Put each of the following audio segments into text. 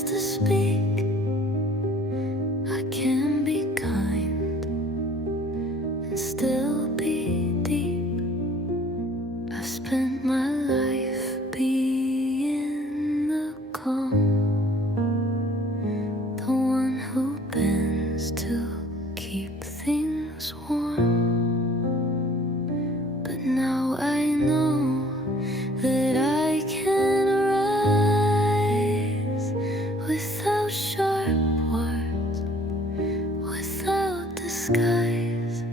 words to speak. I can be kind and still be deep. I've spent my life being the calm, the one who bends to keep things warm. But now I know that I can rise without sharp words, without disguise.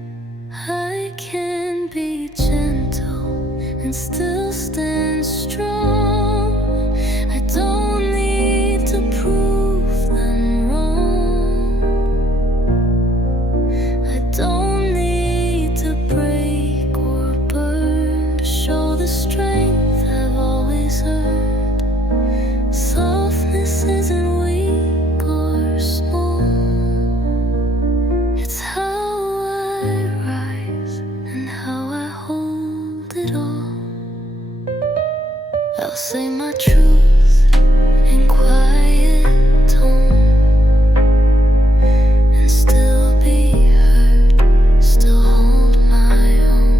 I can be gentle and still stand strong. I don't need to prove them wrong. I don't need to break or burn to show the strength I've always earned. Softness isn't weak or small. It's how I rise and how I hold it all. I'll say my truth in quiet tone and still be heard, still hold my own.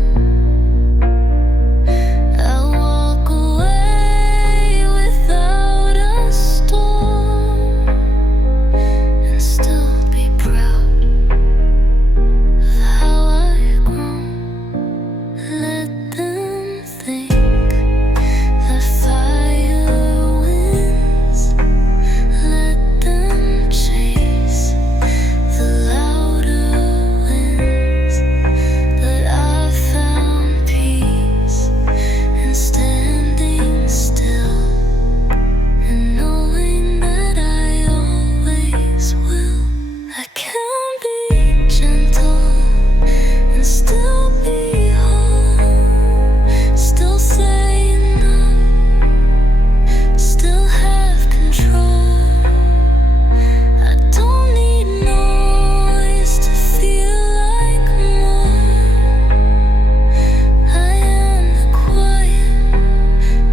I'll walk away without a storm and still be proud of how I've grown. Let them think the fire wins. Let them chase the louder winds. But I found peace in standing still and knowing that I always will. I can be gentle and still be whole, still say no, still have control. I don't need noise to feel like more. I am the quiet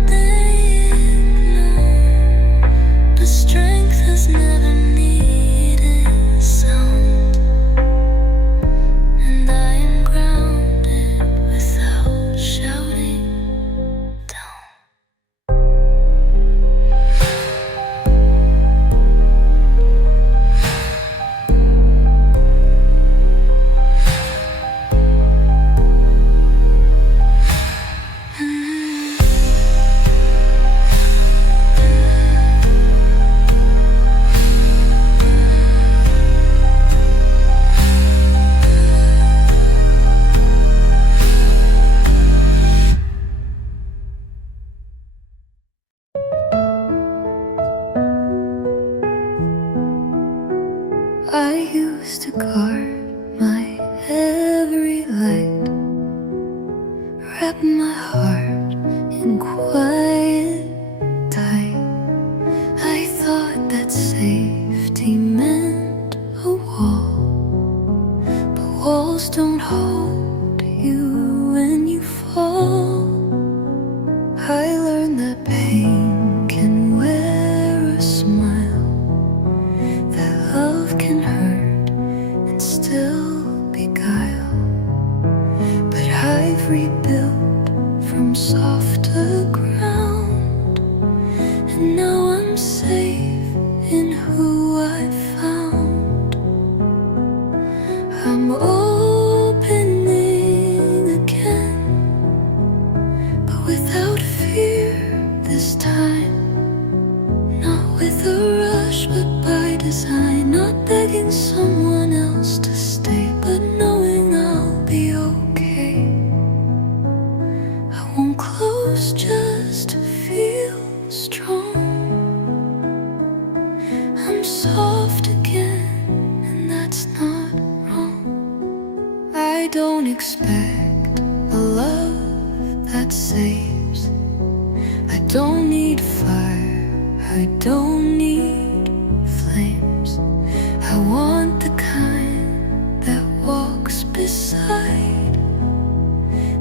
they ignore, but strength has never needed sound, and I am grounded without shouting down. I used to guard my every light, wrap my heart in quiet tight. I thought that safety meant a wall, but walls don't hold you when you fall. I learned that pain can wear a smile, that love can hurt and still beguile. But I've rebuilt from softer ground, and now I'm safe in who I found. I'm opening again, but without fear this time. Not with a rush, but by design. Not begging someone else to stay, but knowing I'll be okay. I won't close just to feel strong. I'm soft again, and that's not wrong. I don't expect a love that saves. I don't need fire, I don't need flames. I want the kind that walks beside,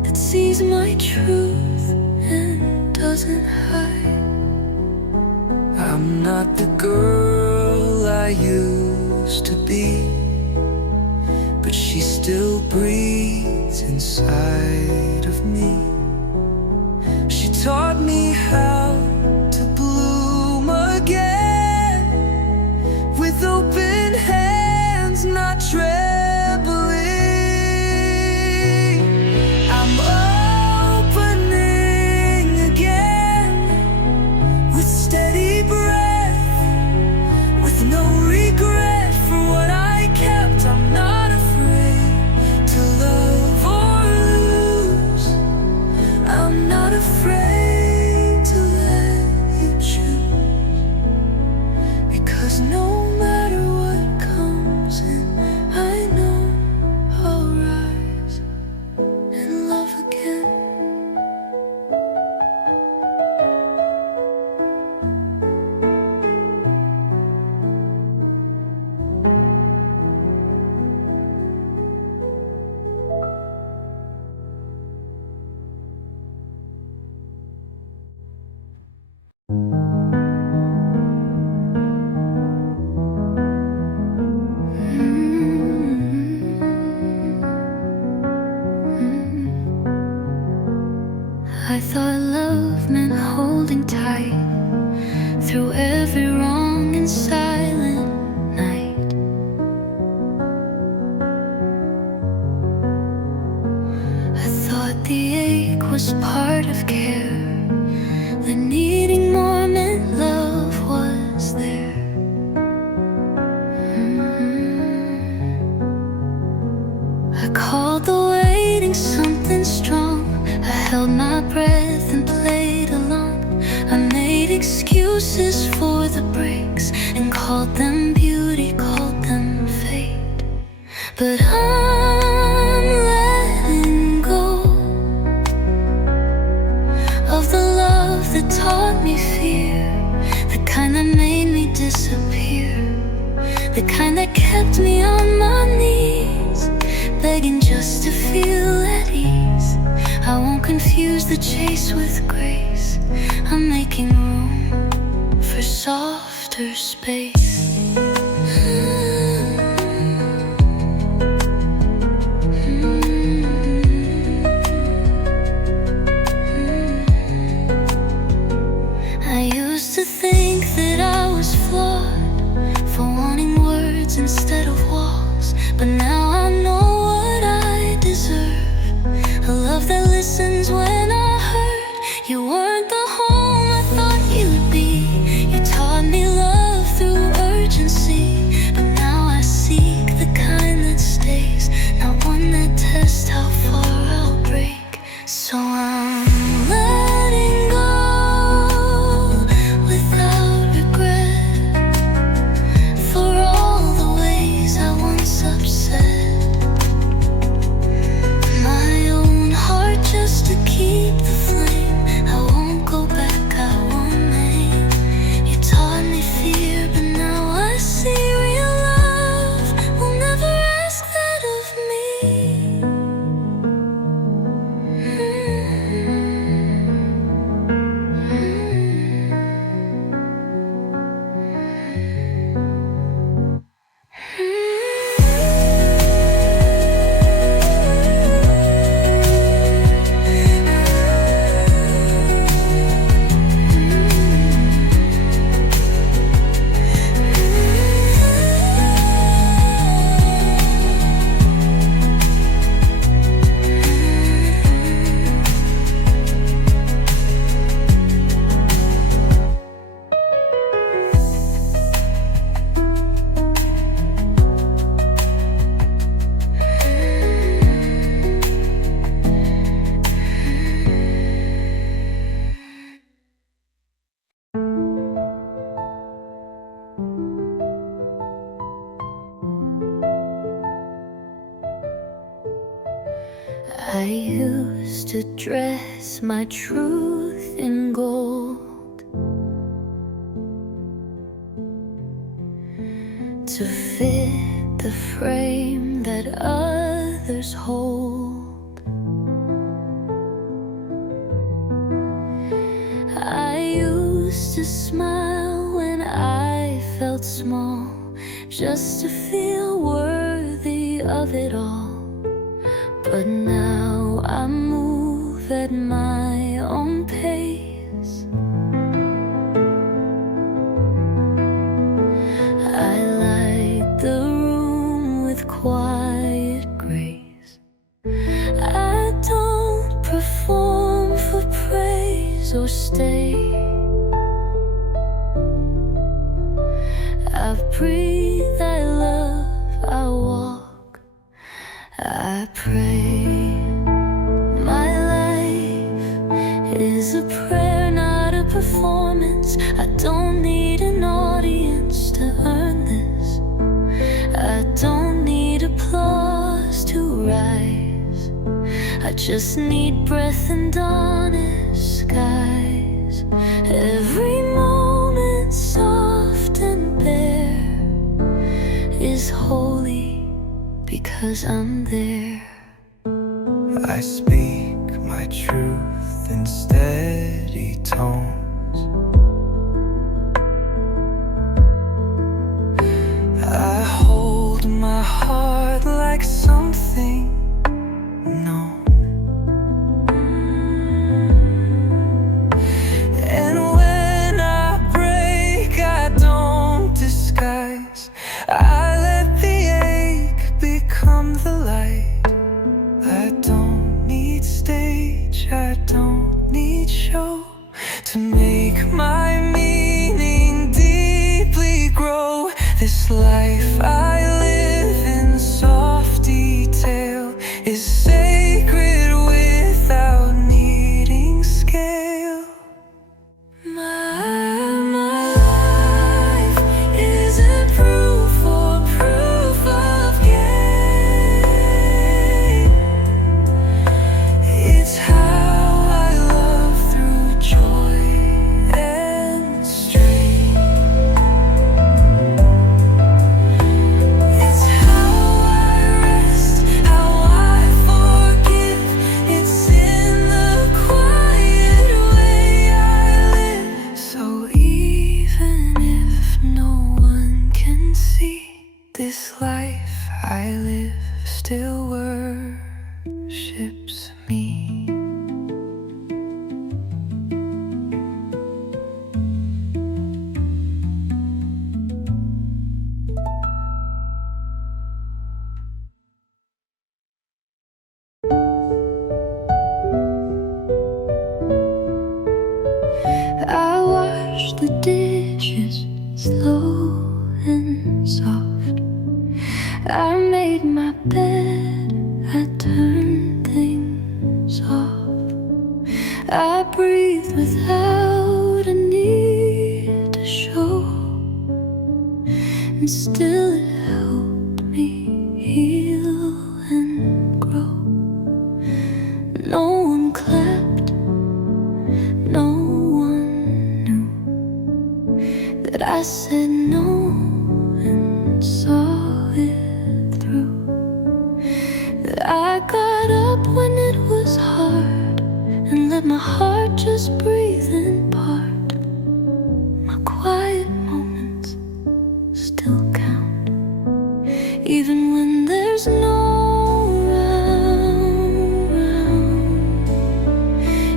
that sees my truth and doesn't hide. I I'm not the girl I used to be, but she still breathes inside of me. She taught me how to bloom again, with open hands, not trembling. I'm opening again, with steady breath, with no regret for what I kept. I'm not afraid to love or lose. I'm not afraid to let you choose, because no matter what comes in, I know I'll rise and love again. I thought love meant holding tight through every wrong and silent night. I thought the ache was part of care, that needing more meant love was there. I called the waiting something strong. I held my breath and played along. I made excuses for the breaks and called them beauty, called them fate. But I'm letting go of the love that taught me fear, the kind that made me disappear, the kind that kept me on my knees, begging just to feel at ease. I won't confuse the chase with grace. I'm making room for softer space. I used to think that I was flawed for wanting words instead of walls, but now I know what I deserve. A love that listens when I hurt. You weren't the home I thought you'd be. You taught me love through urgency, but now I seek the kind that stays, not one that tests how far I'll break. So I'm letting go without regret for all the ways I once upset my own heart just to keep the flame. I won't go back, I won't name. You taught me fear, but now I see real love will never ask that of me. I used to dress my truth in gold, to fit the frame that others hold. I used to smile when felt small, just to feel worthy of it all. But now I move at my own pace. I light the room with quiet grace. I don't perform for praise or stay. I breathe, I love, I walk, I pray. My life is a prayer, not a performance. I don't need an audience to earn this. I don't need applause to rise. I just need breath and honest skies. Every moment soft and bare is holy because I'm there. I speak my truth in steady tones. I hold my heart like something known. And when I break, I don't disguise. I let the ache become the light. I don't need stage, I don't need show to make my meaning deeply grow. This life I live in soft detail is sacred without needing scale. My life isn't proof or proof of gain. It's how I love through joy and strain. It's how I rest, how I forgive. It's in the quiet way I live. So even if no one can see, this life I live still worships me. I wash the dishes slow and soft. I made my bed, I turned things off. I breathe without a need to show, and still it helped me heal and grow. No one clapped, no one knew that I said no and saw it through. That I got up when it was hard and let my heart just breathe in part. My quiet moments still count, even when there's no round,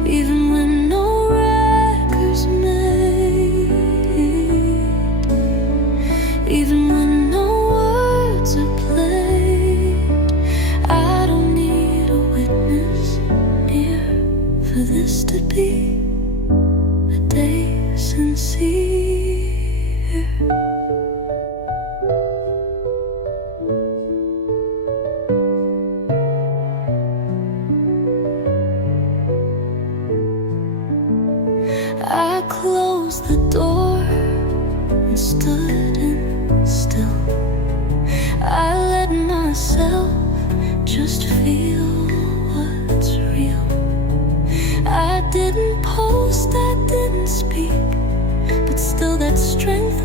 even when no record's made, even when no words are played. I don't need a witness near for this to be a day sincere. I closed the door and stood in still. I let myself just feel what's real. I didn't post, I didn't speak, but still that strength